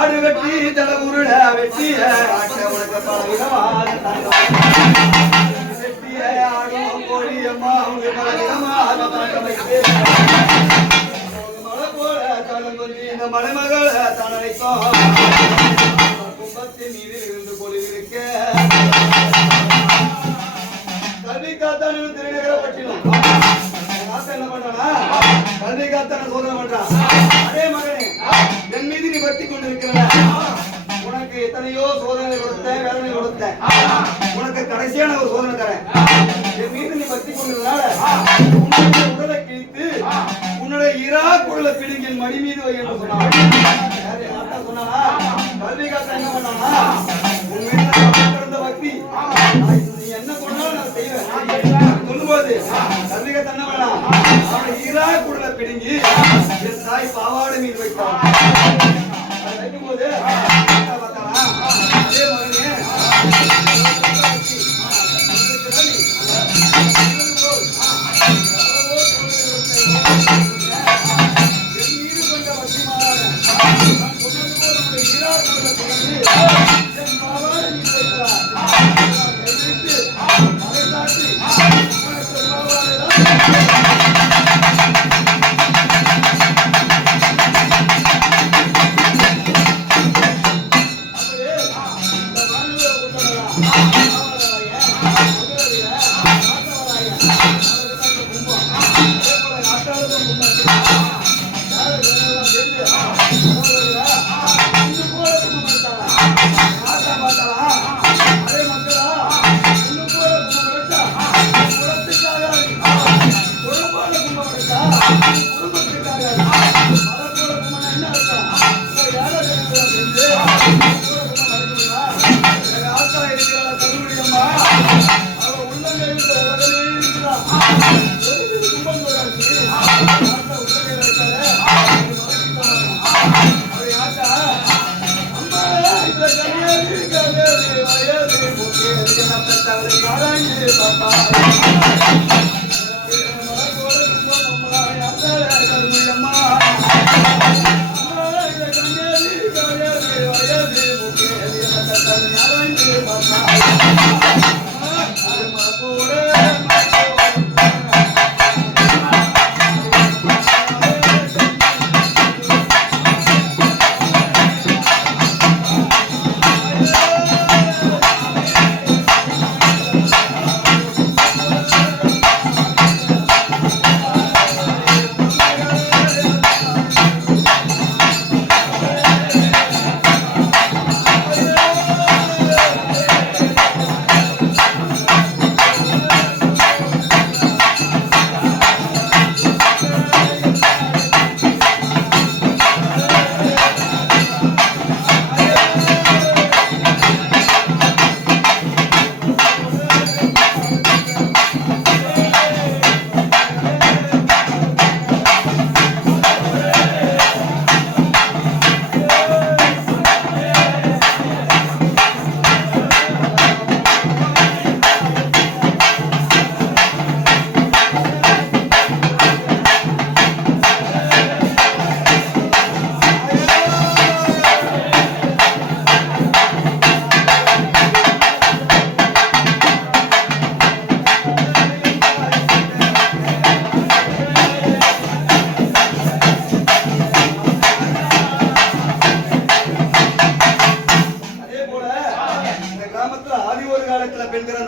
ஆடு வெட்டி தலை உருள வெட்டிய வெட்டிய ஆடும் கோழியம்மா மலை போல தலம் சொல்லி இந்த மலைமகள் தனக்கும் கும்பத்தின் மீது இருந்து கொள்ளிருக்க கல்வி காத்தானு திருநகரப்பட்டினம் என்ன பண்றானா கல்வி காத்தான சோதனை பண்றான். அதே மகனே என் மீது நீ பக்தி கொண்டிருக்கிற உனக்கு எத்தனையோ சோதனை கொடுத்தேன், வேதனை கொடுத்தேன். உனக்கு கடைசியான ஒரு சோதனை தரேன். என் மீது நீ பக்தி கொண்டிருந்தனால உன்னுடைய உடலை கிழித்து உன்னுடைய இரா குடலை பிடிங்கில் மணி மீது வை என்று சொன்னான். சொன்னானா கல்வி காத்தா என்ன பண்ணானா உன் மீது பக்தி நீ என்ன சொன்னாலும் நான் செய்வேன் சொல்லும்போது கல்வி காத்தா என்ன பண்ணா அவனை இரா குடலை பிடுங்கி என் தாய் பாவாடை மீது வைத்தான். வைக்கும்போது அதே மகனே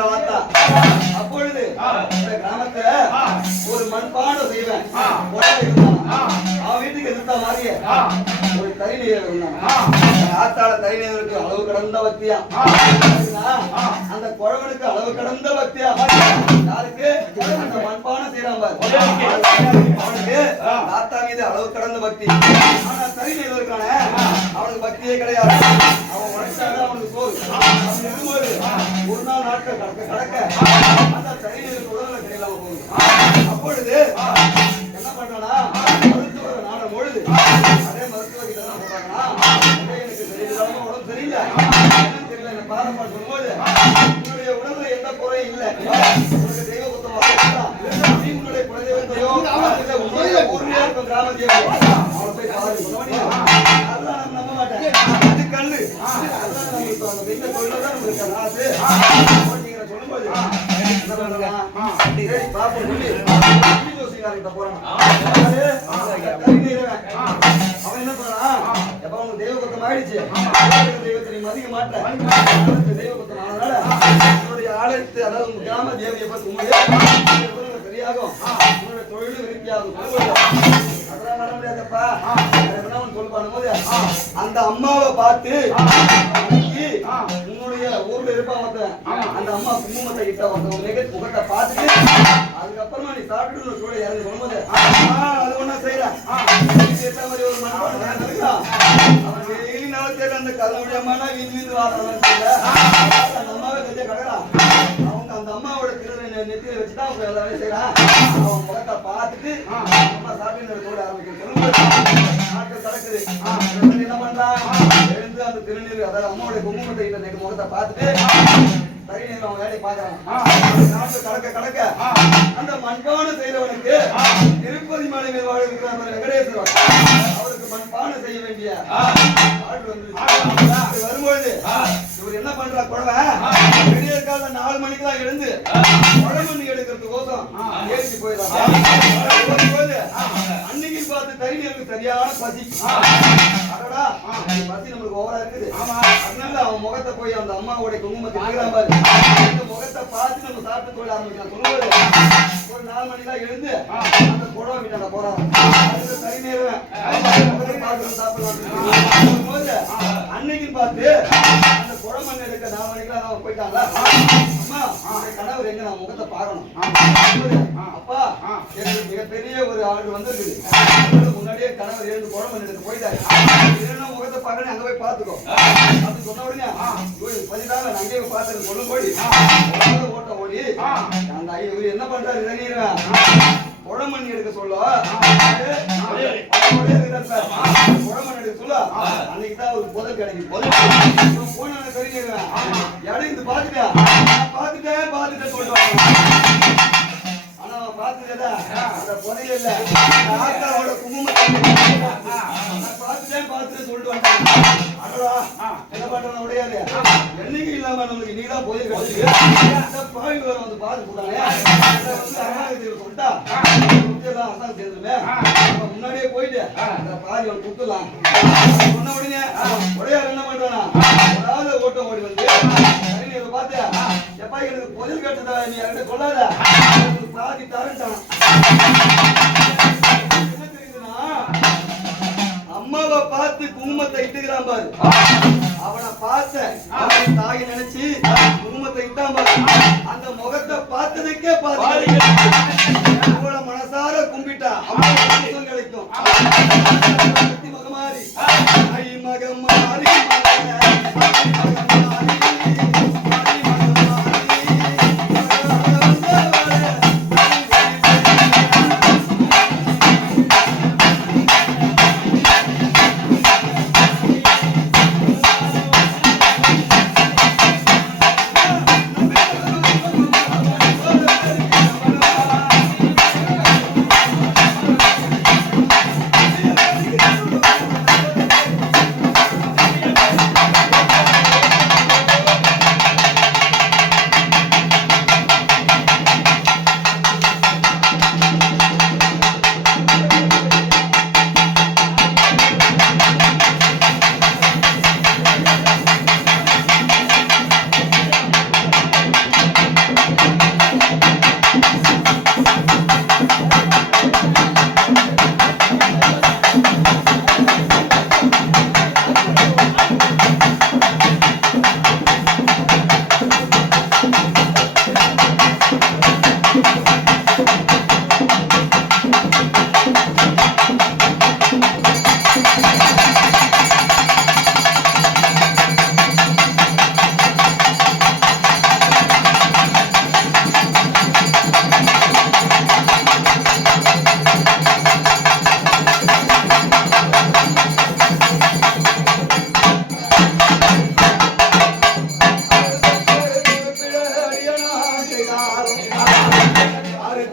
சொன்ன வார்த்தை. அப்பொழுது இந்த கிராமத்துல ஒரு மண்பானை செய்வேன். அவன் வீட்டுக்கு எதிர்த்த மாதிரியே ஒரு தறி நெய்யர் இருந்தான். ஆத்தாள தறி நெய்யருக்கு அளவு கடந்த பக்தியா, அந்த குழவனுக்கு அளவு கடந்த பக்தியா. யாருக்கு? அந்த மண்பானை செய்யறான் பாரு, அவனுக்கு ஆத்தா மீது அளவு கடந்த பக்தி. ஆனா தறி நெய்யருக்கான அவனுக்கு பக்தியே கிடையாது. அவன் உழைச்சாதான் அவனுக்கு சோறு. அவன் இருக்கும்போது ஒரு நாள் நாட்கள் கடக்க அந்த தறி நெய்யருக்கு உடல்ல கிடையில்லாம போகுது. அப்பொழுது என்ன பண்றானா, மருத்துவர் நாடும் பொழுது அதே மருத்துவ கிட்ட தான் சொல்றாங்கன்னா, எனக்கு சரியில்லாம உடம்பு சரியில்லை, தெரியல, என்ன பாரப்பா சொல்லும்போது உன்னுடைய உடம்புல எந்த குறையும் இல்லை, உனக்கு தெய்வ குத்தமாக நீ உன்னுடைய குலதெய்வத்தையோ உன்னுடைய ஊர்லயே இருக்கும் கிராம தெய்வம் அவளை போய் பாரு. அதெல்லாம் நம்ம நம்ப மாட்டேன், அது கல்லு. அதெல்லாம் நம்மளுக்கு அந்த வெள்ள தொழில்தான் நம்மளுக்கு ஆசை. சொல்லும்போது என்ன பண்றான், பாப்போம் சொல்லி ஜோசிகாரங்கிட்ட போறான். அவன் என்ன சொல்றான், எப்ப உனக்கு தெய்வ குத்தம் ஆயிடுச்சு, தெய்வத்தை நீ மதிக்க மாட்டேன், தெய்வ குத்தம் ஆனதுனால உன்னுடைய ஆலயத்து, அதாவது உங்க கிராம தேவையை பத்தி உங்களுடைய சரியாகும், உன்னுடைய தொழிலும் விருத்தியாகும். அதெல்லாம் வர முடியாதப்பா, சொல்லு பண்ணும்போது அந்த அம்மாவை பார்த்து உன்னுடைய ஊர்ல இருப்பான் அந்த அம்மா குங்குமத்தை கிட்ட வந்தவங்க முகத்தை பார்த்துட்டு அதுக்கப்புறமா நீ சாப்பிட்டு சூழ இறந்து சொல்லும்போது அது ஒண்ணா செய்யறான். மாதிரி ஒரு மனப்பாடம் அவன் டெய்லி நாள் தேட அந்த கல்லுடையமான வீந்து வாசம் அந்த அம்மாவே கொஞ்சம் கிடக்குறான். அவங்க அந்த அம்மாவோட திருநெ நெத்தியில வச்சுதான் அவங்க எல்லாமே செய்யறான். அவன் முகத்தை பார்த்துட்டு அம்மா சாப்பிட்டு சூழ ஆரம்பிக்க நாட்கள் கிடக்குது. என்ன பண்றான், எழுந்து அந்த திருநீர், அதாவது அம்மாவுடைய குங்குமத்தை கிட்ட முகத்தை பார்த்துட்டு சரி நேரம் அவன் வேலையை பார்க்கறான். கடக்க அந்த மண்பானை செய்யறவனுக்கு திருப்பதி மலை மீது வாழ இருக்கிற வெங்கடேஸ்வரர் அவருக்கு மண்பானை செய்ய வேண்டிய ஆள் வந்து வரும்பொழுது இவர் என்ன பண்றா, குழவன் வெளியே கால 4 மணிக்கெல்லாம் எழுந்து குழமணி எடுக்கிறதுக்கோசம் ஏற்றி போயிடறான். அன்னைக்கு பார்த்து தைரியருக்கு சரியான பசி, அடடா பசி நம்மளுக்கு ஓவரா இருக்குது. அதனால அவன் முகத்தை போய் அந்த அம்மாவுடைய குங்குமத்தை இருக்கிறான் பாரு, அந்த முகத்தை பார்த்து நம்ம சாப்பிட்டு போயிட ஆரம்பிக்கலாம். சொல்லும்போது ஒரு 4 மணிக்கெல்லாம் எழுந்து அந்த குழவை வீட்டாண்ட போறான். சரி நேருவேன் சாப்பிடும்போது அன்னைக்கு பார்த்து அந்த குழம்பு எடுக்க 4 மணிக்கெல்லாம் அவன் போயிட்டாங்களா, அம்மா கணவர் எங்க நான் முகத்தை பார்க்கணும். அப்பா எனக்கு மிகப்பெரிய ஒரு ஆர்டர் வந்திருக்குது, முன்னாடியே கணவர் எழுந்து குழம்பு எடுக்க போயிட்டாரு, முகத்தை பார்க்கணும், அங்க போய் பார்த்துக்கோ அப்படின்னு சொன்ன உடனே 10 நாள் அங்கேயே பார்த்து சொல்லும் போய் ஓட்ட ஓடி அந்த இவர் என்ன பண்றாரு, இறங்கிடுவேன் குழம்பு எடுக்க சொல்ல குழம்பு எடுக்க சொல்ல அன்னைக்குதான் ஒரு புதல் கிடைக்கும். போன தெரிஞ்சிருவேன் இடைந்து பார்த்துட்டேன் சொல்லுவாங்க. ஆனா அவன் பார்த்துட்டா அந்த புதையில இல்ல ஆத்தாவோட குங்குமத்தை பார்த்துட்டேன் சொல்லிட்டு வந்தாங்க. அடடா என்ன பண்றான் உடையாது, என்னைக்கு இல்லாம நமக்கு நீதான் புதையல் கிடைச்சிருக்கு, பாவி வரும் வந்து பார்த்து போட்டாங்க சொல்லிட்டா அசாங்க சேர்ந்துருமே, முன்னாடியே போயிட்டு அந்த பாதி அவன் குத்துலாம் சொன்ன உடனே உடையார் என்ன பண்றானா அதாவது ஓட்டம் ஓடி வந்து பார்த்து எப்பா எனக்கு புதையல் கட்டுதா நீ யார்கிட்ட கொள்ளாத பாதி தரட்டான். என்ன தெரியுதுன்னா அம்மாவை பார்த்து குங்குமத்தை இட்டுக்கிறான் பாரு, அவனை பார்த்த அவன் தாயை நினைச்சு குங்குமத்தை இட்டான் பாரு, அந்த முகத்தை பார்த்ததுக்கே பாதி மனசார கும்பிட்டா அம்மா கிடைக்கும். மகமாரி மகமாரி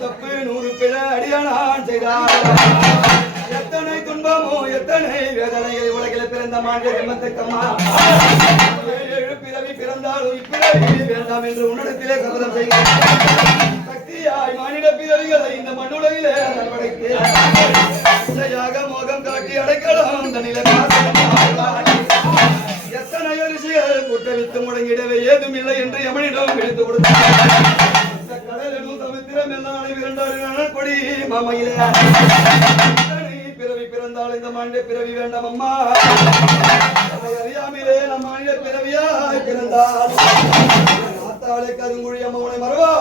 தப்பு 100 பிழை அடியானான் செய்தார் எத்தனை துன்பமோ எத்தனை வேதனைகளை உலகில் பிறந்த மாநில ஜென்மத்துக்கம்மா 7 பிறவி பிறந்தாலும் இப்பிறவி வேண்டாம் என்று உன்னிடத்திலே சபதம் செய்கிறேன் சக்தியாய் மானிட பிறவிகளை இந்த மண்ணுலகிலே நான் படைத்தேன் மோகம் காட்டி அடைக்கலாம் தன்னில எத்தனையோ ரிஷிகள் குற்றவித்து முடங்கிடவே ஏதும் இல்லை என்று எமனிடம் எடுத்து கொடுத்தார் கடலும் சமுத்திரம் எல்லாம் அனைவிரண்டாள் கொடி மாமையிலே பிறவி பிறந்தால் இந்த மாநில பிறவி வேண்டாம் அம்மா அறியாமலே நம் மாநில பிறவியாய் பிறந்தால் ஆத்தாளை கருங்குழி அம்மனை மறவா